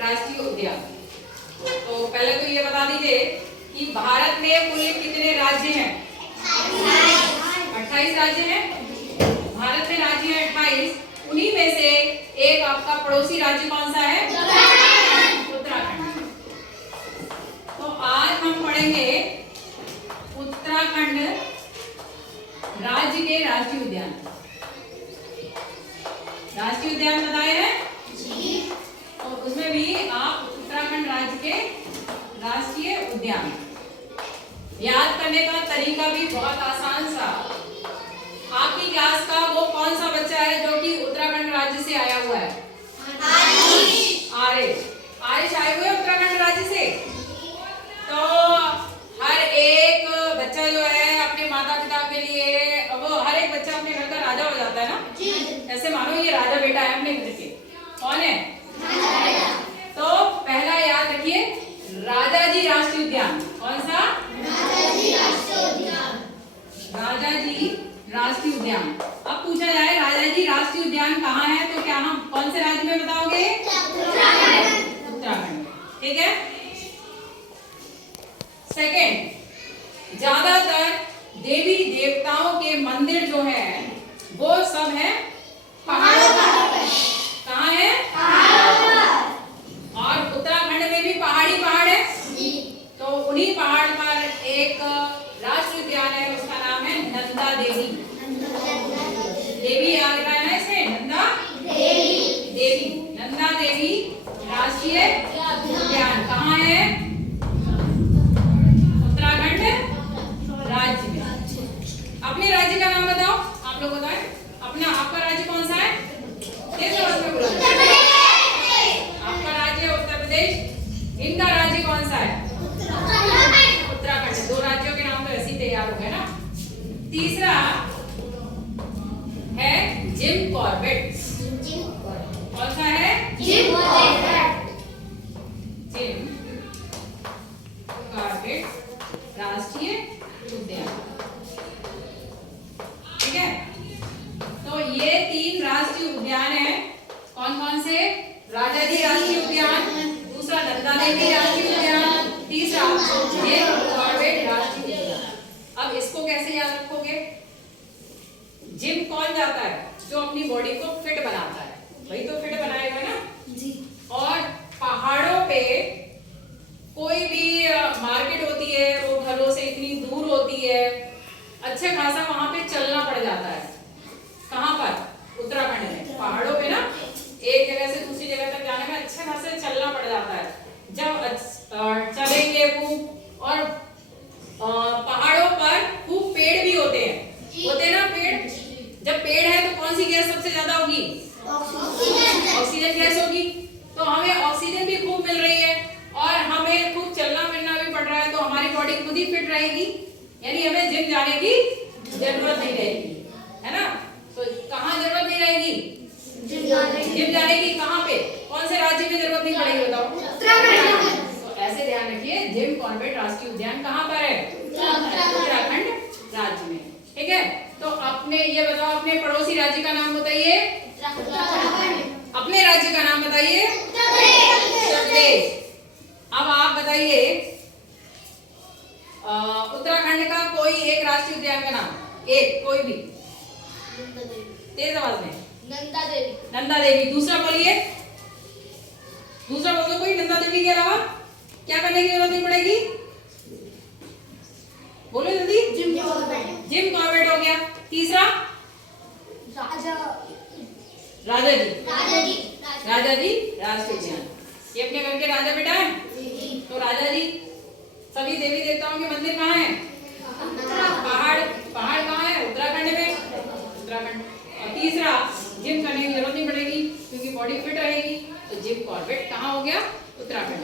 राष्ट्रीय उद्यान। तो पहले तो ये बता दीजिए कि भारत में कुल कितने राज्य हैं? 28 राज्य हैं। भारत में राज्य है 28। उन्हीं में से एक आपका पड़ोसी राज्य कौन सा है? उत्तराखंड। तो आज हम पढ़ेंगे उत्तराखंड राज्य के राष्ट्रीय उद्यान। राष्ट्रीय उद्यान बताए हैं जी। तो उसमें भी आप उत्तराखंड राज्य के राष्ट्रीय उद्यान याद करने का तरीका भी बहुत आसान सा। आपकी क्लास का वो कौन सा बच्चा है जो कि उत्तराखंड राज्य से आया हुआ है? आरिश। आरिश आए हुए उत्तराखंड राज्य से। तो हर एक बच्चा जो है अपने माता पिता के लिए, वो हर एक बच्चा अपने घर का राजा हो जाता है ना। ऐसे मानो ये राजा बेटा है अपने घर के। कौन है? तो पहला याद रखिए, राजा जी राष्ट्रीय उद्यान। कौन सा? राजा जी राष्ट्रीय उद्यान। राजा जी राष्ट्रीय उद्यान। अब पूछा जाए राजा जी राष्ट्रीय उद्यान कहाँ है, तो क्या हम कौन से राज्य में बताओगे? उत्तराखंड। ठीक है। सेकेंड, ज्यादातर देवी देवताओं के मंदिर जो है वो सब है पहाड़ों पर। कहाँ है? और उत्तराखंड में भी पहाड़ी पहाड़ है। तो उन्हीं पहाड़ पर एक राष्ट्रीय उद्यान है, उसका नाम है नंदा देवी। देवी आ रहा है ना इसमें, नंदा देवी। नंदा देवी राष्ट्रीय उद्यान कहाँ है? उत्तराखंड राज्य में। अपने राज्य का नाम बताओ, आप लोग बताएं अपना। आपका राज्य कौन सा है? आपका राज्य है उत्तर प्रदेश। इनका राज्य कौन सा है? उत्तराखंड। दो राज्यों के नाम तो ऐसे ही तैयार हो गए ना। तीसरा है जिम कॉर्बेट। कौन सा है? जिम कॉर्बेट राष्ट्रीय उद्यान। ठीक है। तो ये 3 राष्ट्रीय उद्यान है। कौन कौन से? राजा जी राष्ट्रीय उद्यान, दूसरा नंदा देवी राष्ट्रीय उद्यान, तीसरा जिम कॉर्बेट राष्ट्रीय उद्यान। अब इसको कैसे याद रखोगे? जिम कौन जाता है? जो अपनी बॉडी को फिट बनाता है, वही तो फिट बनाएगा ना जी। और पहाड़ों पे कोई भी मार्केट होती है, वो घरों से इतनी दूर होती है, अच्छा खासा वहां पे चलना पड़ जाता है। कहाँ पर? उत्तराखंड में पहाड़ों पे ना, एक जगह से दूसरी जगह तक जाने में अच्छा खासा चलना पड़ जाता है। जब चलेंगे खूब, और पहाड़ों पर खूब पेड़ भी होते हैं ना पेड़। जब पेड़ है तो कौन सी गैस सबसे ज्यादा होगी? ऑक्सीजन गैस होगी। तो हमें ऑक्सीजन भी खूब मिल रही है और हमें खूब चलना फिरना भी पड़ रहा है, तो हमारी बॉडी खुद ही फिट रहेगी, यानी हमें जिम जाने की जरूरत नहीं रहेगी, है ना। तो कहाँ जरूरत नहीं रहेगी? जिम जाने की। कहाँ पे? कौन से राज्य में जरूरत नहीं पड़ेगी बताओ? तो ऐसे ध्यान रखिए, जिम कॉर्बेट राष्ट्रीय उद्यान कहाँ पर है? उत्तराखंड राज्य में। ठीक है। तो अपने ये बताओ, अपने पड़ोसी राज्य का नाम बताइए। अपने राज्य का नाम बताइए। उत्तर प्रदेश। अब आप बताइए उत्तराखंड का कोई एक राष्ट्रीय उद्यान का नाम, एक कोई भी, तेज आवाज में। नंदा देवी। दूसरा बोलिए, दूसरा बोलो कोई। नंदा देवी के अलावा क्या करने की जरूरत नहीं पड़ेगी? बोलो जल्दी। जिम कॉर्बेट हो गया। तीसरा? राजा जी राष्ट्रीय उद्यान। ये अपने घर के राजा बेटा है। तो राजा जी, सभी देवी देवताओं के मंदिर कहाँ हैं? पहाड़ कहाँ है? उत्तराखंड में। उत्तराखंड। और तीसरा, जिम करने की जरूरत नहीं पड़ेगी क्योंकि बॉडी फिट रहेगी। तो जिम कॉर्बेट कहाँ हो गया? उत्तराखंड।